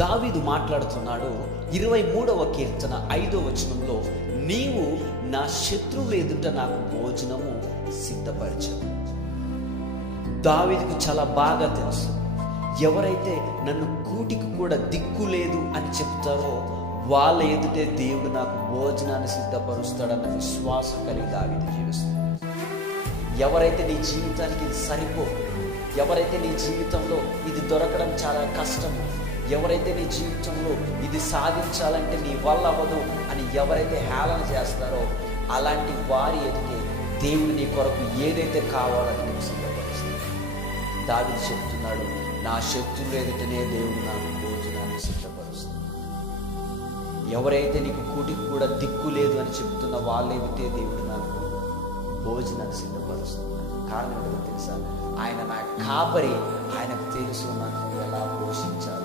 దావీదు మాట్లాడుతున్నాడు 23వ కీర్తన 5వ వచనంలో, నీవు నా శత్రువుల ఎదుట నాకు భోజనము సిద్ధపరిచావు. దావీదుకు చాలా బాగా తెలుసు, ఎవరైతే నన్ను కూటికి కూడా దిక్కు లేదు అని చెప్తారో వాళ్ళ ఎదుటే దేవుడు నాకు భోజనాన్ని సిద్ధపరుస్తాడన్న విశ్వాసం కలిగి దావీదు జీవిస్తాడు. ఎవరైతే నీ జీవితానికి ఇది సరిపోదు, ఎవరైతే నీ జీవితంలో ఇది దొరకడం చాలా కష్టము, ఎవరైతే నీ జీవితంలో ఇది సాధించాలంటే నీ వల్ల అవ్వదు అని ఎవరైతే హేళన చేస్తారో అలాంటి వారి ఎదుటే దేవుడు నీ కొరకు ఏదైతే కావాలని నీకు సిద్ధపరుస్తాడు. దావీదు చెప్తున్నాడు, నా శత్రువుల ఎదుటనే దేవుడు నాకు భోజనాన్ని సిద్ధపరుస్తాడు. ఎవరైతే నీకు కూటికి కూడా దిక్కు లేదు అని చెప్తున్న వాళ్ళ ఎదుటే దేవుడు నాకు భోజనాన్ని సిద్ధపరుస్తున్నాడు. కారణం ఏంటో తెలుసా? ఆయన నా కాపరి, ఆయనకు తెలుసు నన్ను ఎలా పోషించాలి.